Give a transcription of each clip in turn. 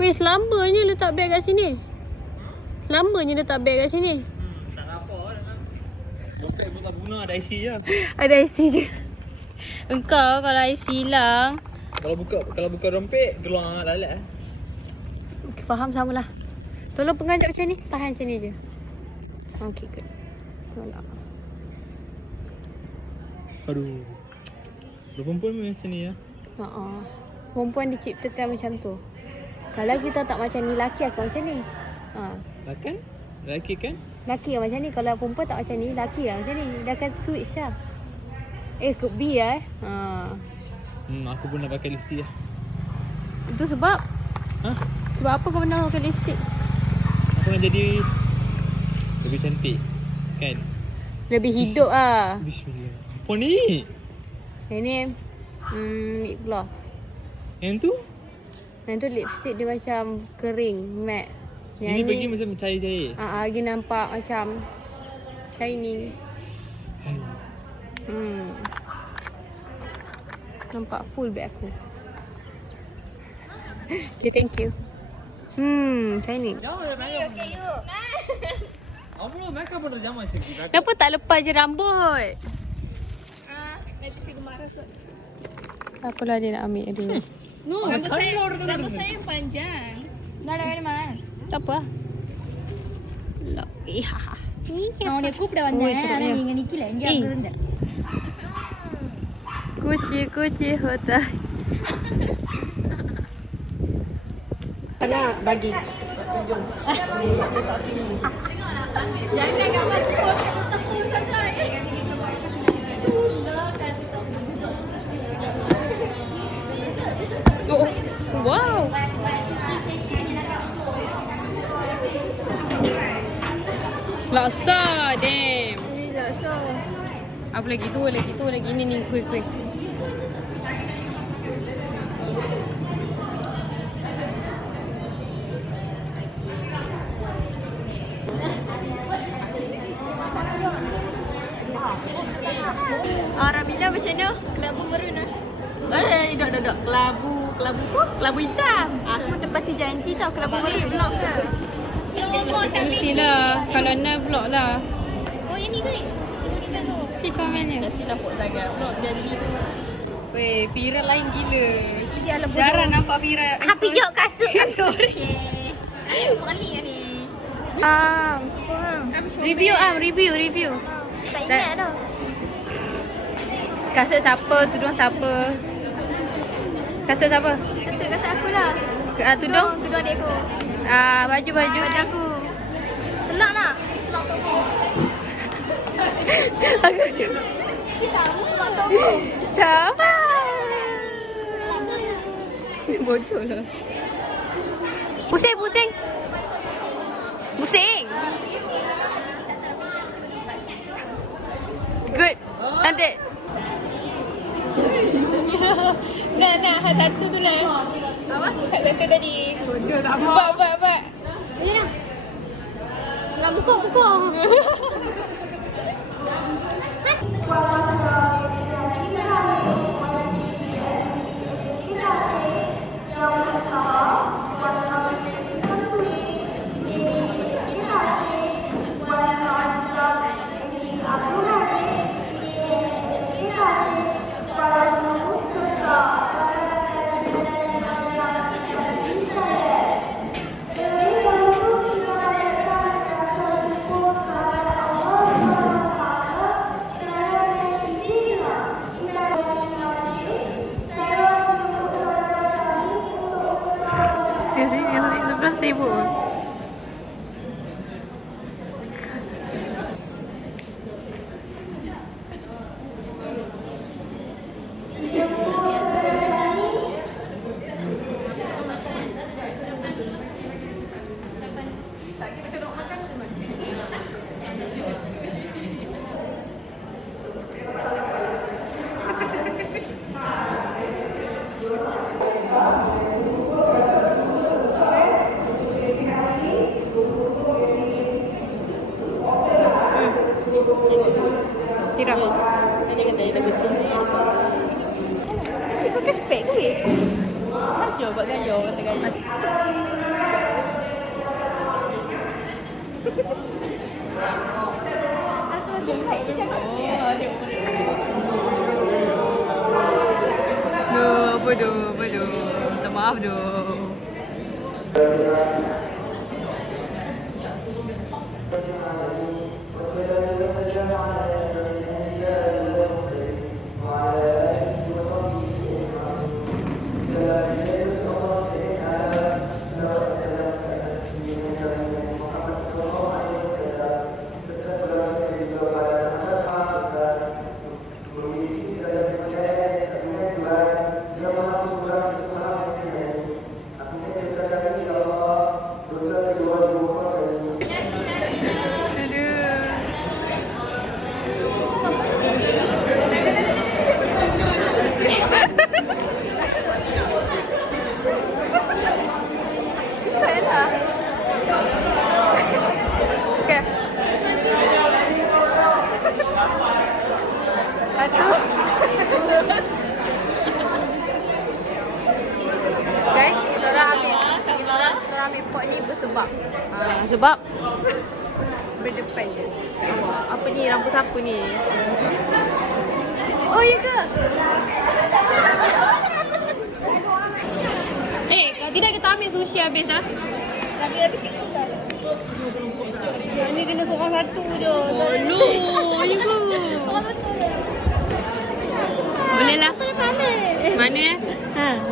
Weh, selamanya letak beg kat sini. Selamanya letak beg kat sini. Tak apa kan. Dompet pun tak guna, ada IC je. Ada IC je. Engkau kalau IC hilang. Kalau buka dompet, gelang lalat Okay, faham samalah. Tolong pengajak macam ni. Tahan macam ni je. Okay, good. Tolong. Aduh. Perempuan macam ni ya. Perempuan diciptakan macam tu. Kalau kita tak macam ni, laki akan macam ni. Kan? Lelaki kan? Laki yang macam ni. Kalau perempuan tak macam ni, laki yang macam ni. Dia akan switch lah. Could be lah Aku pun nak pakai lipstick lah. Itu sebab? Ha? Sebab apa kau pernah pakai lipstick? Aku nak jadi lebih cantik. Kan? Lebih hidup lah. Bismillah. Apa ni? Ini lip gloss. Yang tu? Yang tu lipstick dia macam kering, matte. Yang Ini bagi macam cair-cair. lagi nampak macam shining. Nampak full bag aku. Okay, thank you. Shining. Okay, yuk. Apa mereka pun dah zaman macam kita. Kenapa tak lepas je rambut? Nanti cikgu marah kot. Apalah dia nak ambil dulu. No, rambut saya yang panjang. Dah dari mana? Tak apa. Lah. Nama dia aku dah Oi, banyak. cakapnya. Ada dengan Niki lah. Dia rendah. Kucing hotai. Nak bagi. Jangan gambar semua. Tepung saja. Oh, wow. Laksa, damn. Laksa. Apa lagi tu, lagi ni kuih. Ramila macam mana? Kelabu merun lah. Dok. Kelabu hitam. Aku tepati janji tau kelabu merun vlog ke? Mestilah. Kalau nak vlog lah. Oh, yang ni ke ni? Pergi komennya. Nanti nampak sangat vlog jadi. Weh, Fira lain gila. Dia alam Jarang nampak Fira. pijak kasut. I'm sorry. Kali kan ni. Review. Tak ingat dah. Kasut siapa? Tudung siapa? Kasut siapa? Kasut aku lah. Tudung? Tudung adik aku. Baju. Baju aku. Selak nak? Selak untuk aku. Aku cuba. Ini sama untuk aku. Sama. Bodoh lah. Pusing. Good. Nanti. Nah, hal satu tu lah. Apa? Hal satu tadi. Bodoh tak apa. Buat. Macam mana? Nak muka. RM11,000. Apa doh? Minta maaf doh. Guys, kita orang ambil pot ni bersebab. Sebab berdepan je. Apa ni, rambut siapa ni? Oh, ya ke? Kalau tidak kita ambil sushi habis dah. Ni kena seorang satu je. Oh, no. Ya ke? Boleh lah. Mana eh?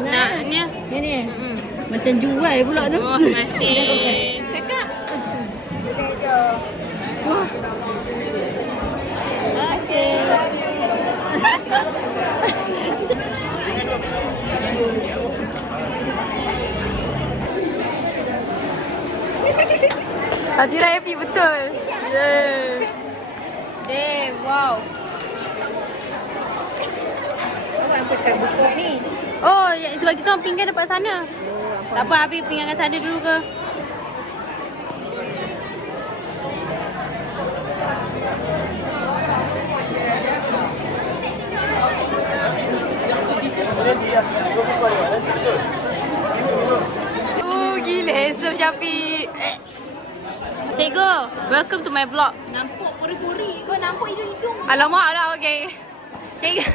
Nak ni. Ni. Macam jual pula tu. Oh, terima kasih. Kakak. Wah. Hajira happy betul. Yeah. Damn, wow. Orang pekan buku ni. Oh, itu bagi tu pinggan dapat sana. Tak apa, habis pinggan kat sana dulu ke? Gila handsome Syafiq. Cikgu, welcome to my vlog. Nampak pori-pori. Kau nampak hidung-hidung. Alamak lah, okay. Cikgu.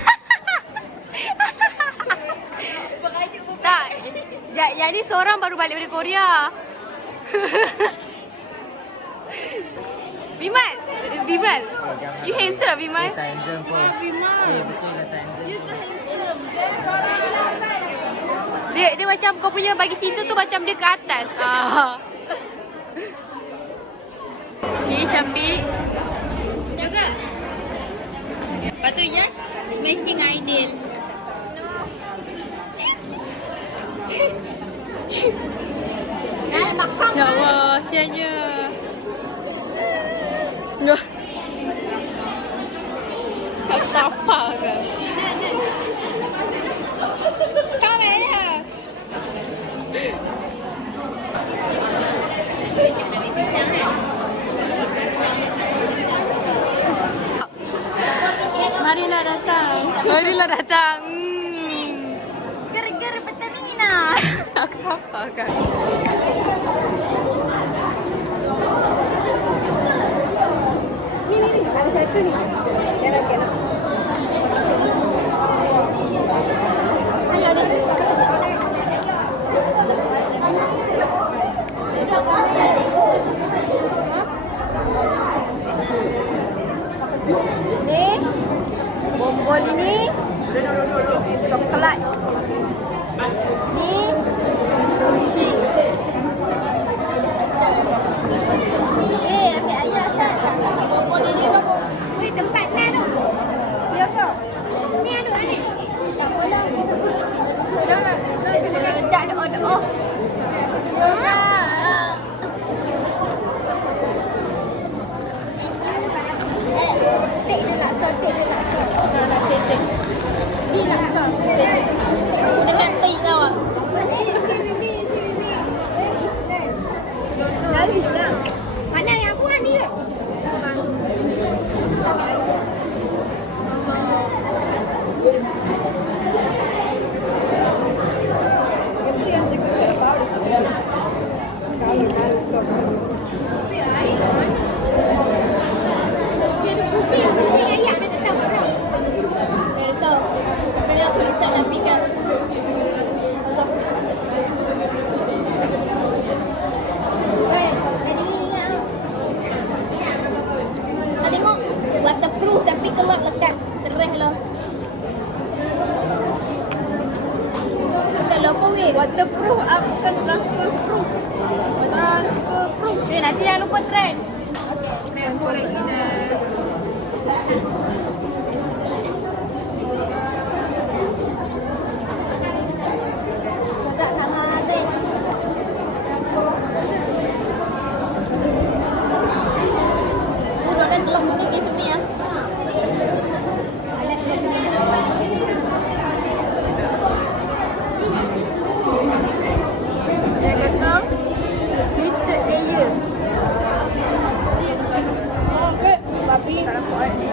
Tak, jadi seorang baru balik dari Korea. Bimal, you handsome Bimal. Tak handsome pun. Bimal. Betul lah tak handsome. You so handsome. Dia macam kau punya bagi cinta tu macam dia ke atas. Ni Syafiq. Juga. Lepas tu ya, matching Aidil. Ya Allah, sianya. Wah. Kata apa ke? Kau ya. Marilah datang. Marilah datang. Ger-ger Pertamina. Aku siapa kan? Ni. Ada satu ni. Kelak. Ayo dek. Ni bombol ini coklat. Ni sushi. Ambil ayah Sat. Bombol ini tu. Weh, tempat ni tu. Ya ke? Ni ada ni. Tak apalah. Dah. Dah ada. Oh. Tek dia laksa. Ni laksa. Aku dengar tek tau. Lari lah. Mana yang aku ni ke? Yang bukan transfer proof. Transfer proof. Nanti jangan lupa trend. Tak nak mati. Udah keluar muka gitu ni ya. Dia kata little layer. Babi tak nampak ni.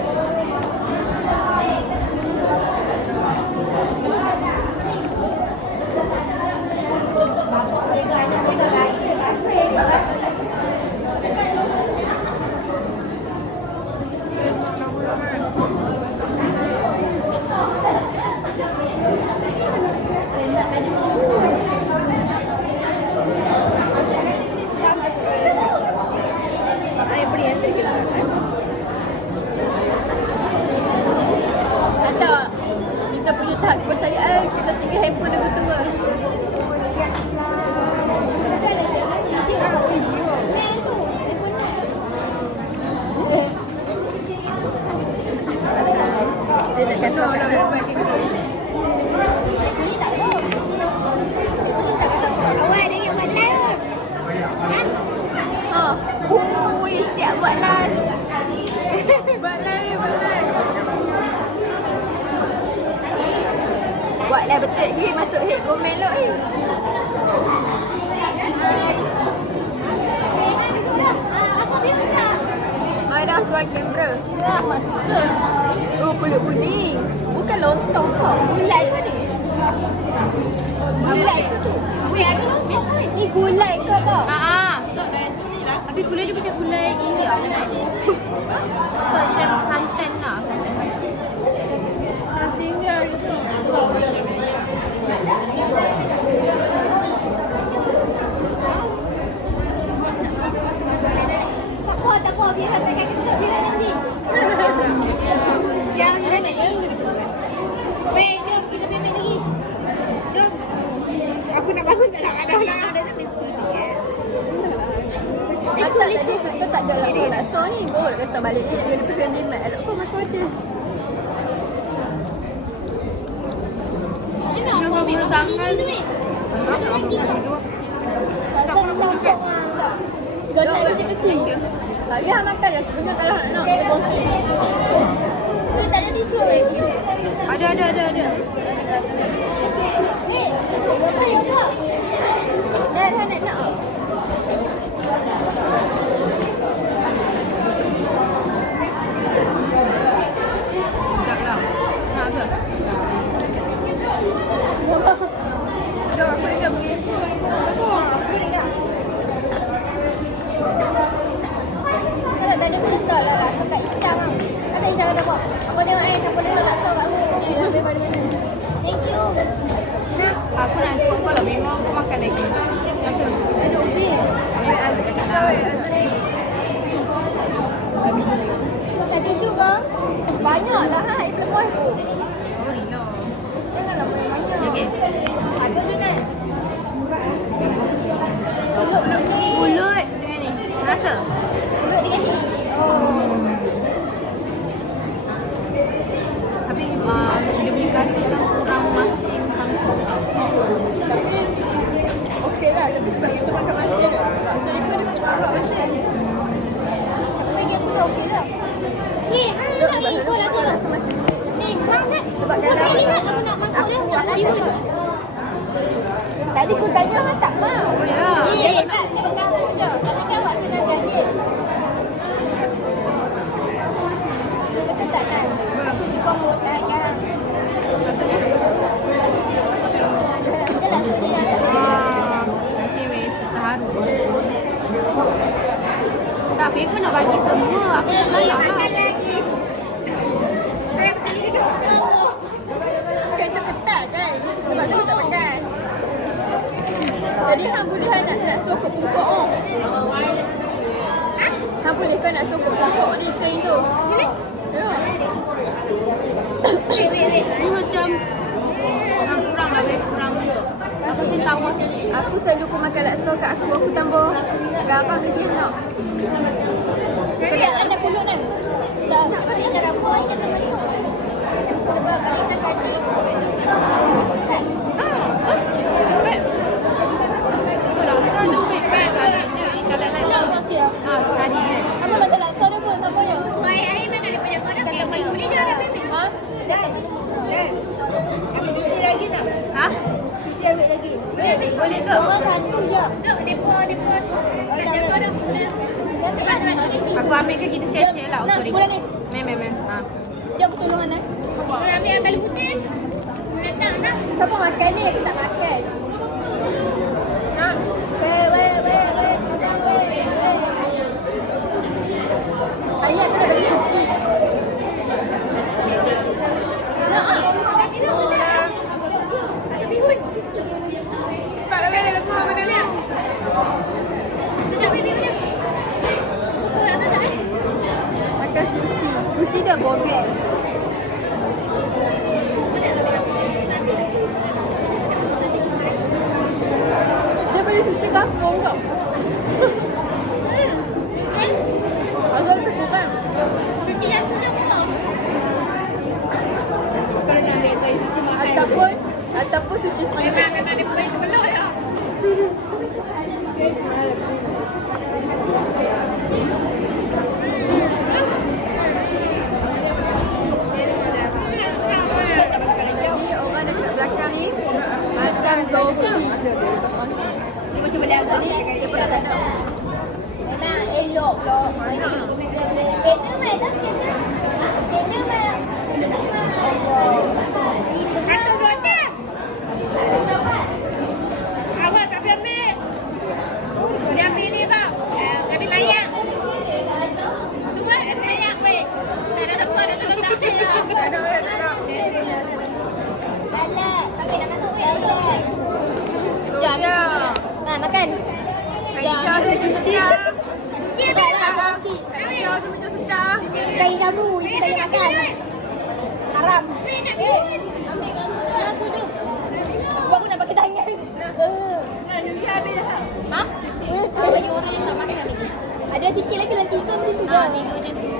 Ada kita punya tahap kepercayaan, kita tinggal handphone lagu tua. Dia tak kata kat dia. Ni tak tahu. Ni tak kata apa. Awak ada yang buat live. Ha? Ui, siap buat live. Buat live. Buat live betul. Masuk hit komen lo. Mai dah keluar kamera. Ya, mak suka. Oh, kulit kuning. Bukan lontong kau. Gulai ke ni? Gulai ke tu? Weh, ada lontong ni. Ni gulai ke tau? Tapi gulai dia macam gulai India kan? Tak macam santan lah. Tak apa, biar takkan kentut, biar nanti. Yang mana nak yang gitu. Weh, jom kita main lagi. Jom. Aku nak bangun tak nak ada nak ada tak sedih. Kata tadi kata tak ada laksa ni. Baru kata balik ni dia lebih yang jimat. Elok kau makan dia. Ini aku ambil tanggal tu. Ada lagi ke? Tak nampak. Gulai macam kecil. Bagi hang makan dah. Macam kalau nak dia bongkar. Ni tak ada tisu weh, tisu. Ada. Weh, apa? Dah nak. Sekejap lah. Nak ke? Jom aku dengar pergi. Kalau tadi aku letak lah laksa kat Isyam lah. Kata Isyam kata apa? Aku tengok siapa letak laksa kat aku. Dia dah ambil mana-mana. Thank you. Aku nak kau lah bengong aku makan lagi. Apa? Ada ubi. Nak tisu ke? Banyak lah ha. Itu lepas aku. Janganlah banyak. Okey. Ada tu nak. Pulut dengan ni. Rasa? Pulut dengan ni. Oh. Tapi dia punya kaki kan kurang masin sangkut. Tapi okey lah. Tapi sebab kita makan masin. Laksa ni pun dia agak masin. Tapi bagi aku tak okey lah. Ni, nak ikut lah tu. masin. Ni, kurang kan? Sebab kalau lihat aku nak makan dia. Aku rasa tadi aku tanya orang tak mau. Oh ya. Dia tak, dia berkarut je. Tapi awak kena jadi. Dia kata tak nak. Aku juga mau tahan. Dia lah tu dia nak. Macam weh, terharu. Tak, Beka nak bagi semua. Aku tak layak lah. Makan lagi. Saya betul duduk. Macam tu ketat kan. Sebab tu tak makan. Jadi hang boleh nak sokok pungkok oh. Hang boleh kan nak sokok pungkok ni kain tu? Boleh. Ya. Ni macam kurang lah weh, kurang. Aku kasih tawar. Aku selalu aku makan laksa kat aku tambah garam lagi nak. Kena ada pulut kan? Tak nak pakai cara buat kata mana. Sebab kali kan sate. Laksa tu baik best adanya. Kalau lain sekali kan. Apa macam laksa dia pun sama je. Air mana dia punya kau dah pakai ni dah. Ha? Ambil lagi tak? Ha? Sisi ambil lagi. Boleh ke? Orang satu je. Depo. Jaga dah. Aku ambil ke kita share-share lah. Oh, Nak, sorry. boleh ni. Mem. Ha. Jom tolongan nak. Boleh ambil yang kali putih. Nak. Siapa makan ni? Aku tak makan. Nak. Weh. Ayat tu nak bagi sushi. Nak ah. Makan sushi. Sushi dah bogel. Dia beli sushi kampung tau. Asal tu bukan. Ataupun sushi sandwich. Ni orang dekat belakang ni macam zombie. Dia macam belaga ni, dia pernah tak nak. Nak elok pula. Kena mai tak kena. Kena mai. Satu dua awak tak boleh ambil. Boleh ambil ni tak? Kami layak. Cuma layak weh. Tak ada tempat dia tolong tak ambil lah. Tak ada weh. Galak. Kami nak makan weh Allah. Jom. Ha, makan. Aisyah ada sushi. Biarlah. Aisyah tu macam sedar. Kain kamu, itu tak boleh makan. Haram. Ambil kamu tu. Rasa tu. Aku nak pakai tangan. Dia habis dah. Ha? Bagi orang yang tak makan lagi. Ada sikit lagi dalam 3 macam tu je. 3 macam tu.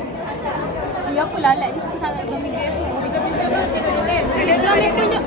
Ya aku lalat ni sikit sangat dengan minggu aku. Minggu tu tengok je kan. Dia telah ambil pun je.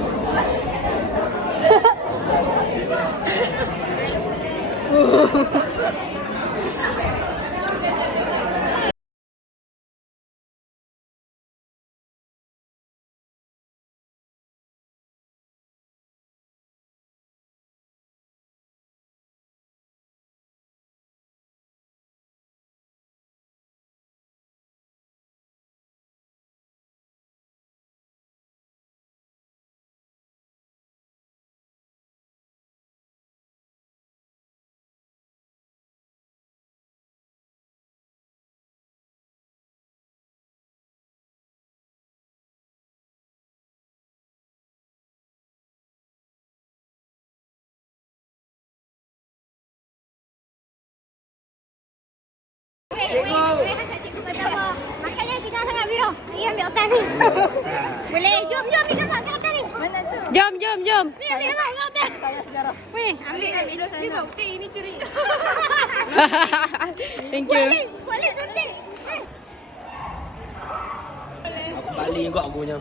Cikgu kata apa? Makannya kenyang sangat Biro. Ni ambil otak ni. Boleh. Jom kita makan otak ni. Mana tu? Jom. Ni ambil otak. Weh, ambil. Ni kau otak ini ceri. Thank you. Boleh gunting. Balik kau aku punya.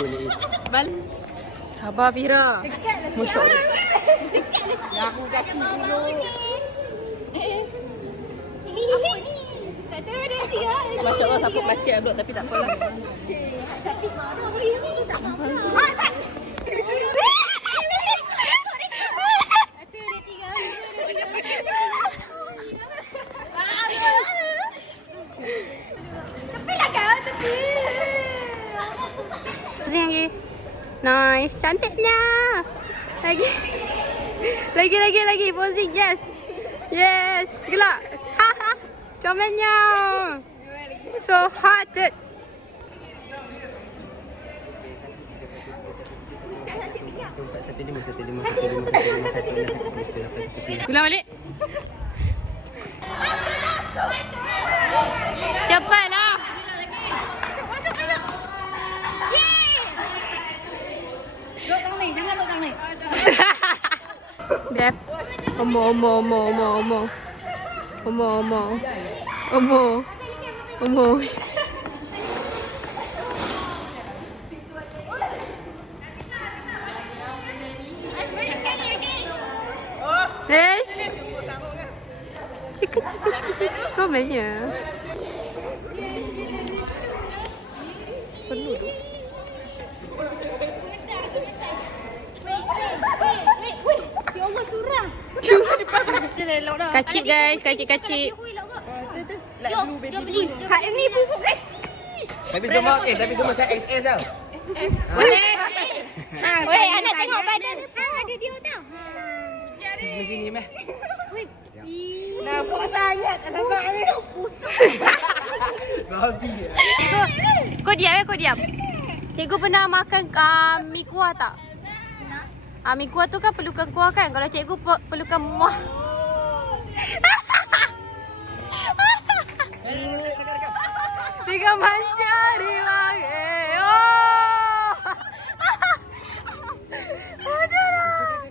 Boleh. Balik. Sabar Fira. Musyuk. Aku kaki dulu. Masya Allah siapa kasihan duduk tapi tak apalah. Tapi marah boleh ni tak apa. Nice, cantiknya. Lagi posing, yes, gelak. Comelnya. So hearted. Gula balik. Cepatlah. Duduk tang ni, jangan duduk tang ni. Omo. Eh? Cik. Komelnya. Penuh tu. Ya Allah curang. Kacip guys, kacip. Jom beli. Hak ni bubuk kacip. Tapi semua saya XS tau. Weh, anak tengok badan depan ada dia tau. Di sini meh. Nampak sangat. Busuk. Babi. Cikgu, kau diam. Cikgu pernah makan mi kuah tak? Mi kuah tu kan perlukan kuah kan? Kalau cikgu perlukan muah. Tiga manja di langit. Oh. Aduh lah.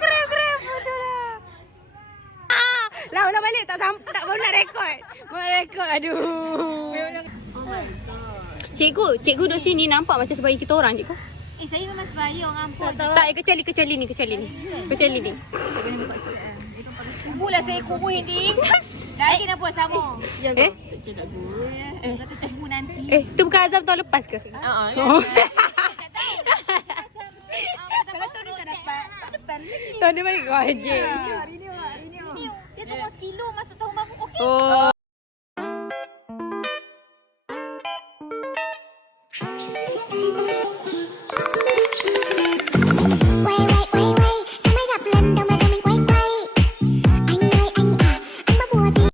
Krem. Aduh lah. Ulang balik tak mau nak rekod. Aduh. Cikgu duduk sini nampak macam sebaya kita orang cikgu. Saya memang sebaya orang ampun. Tak, kecuali ni. Kubuhlah saya kubuh ini. Lagi nak buat sama. Eh? Kata tunggu nanti. Tu bukan azam tahun lepas ke? Oh. Kalau tu tak dapat. Depan lagi. Tahun ni balik kau aje. Dia tunggu sekilo masuk tahun baru. Okey. Oh.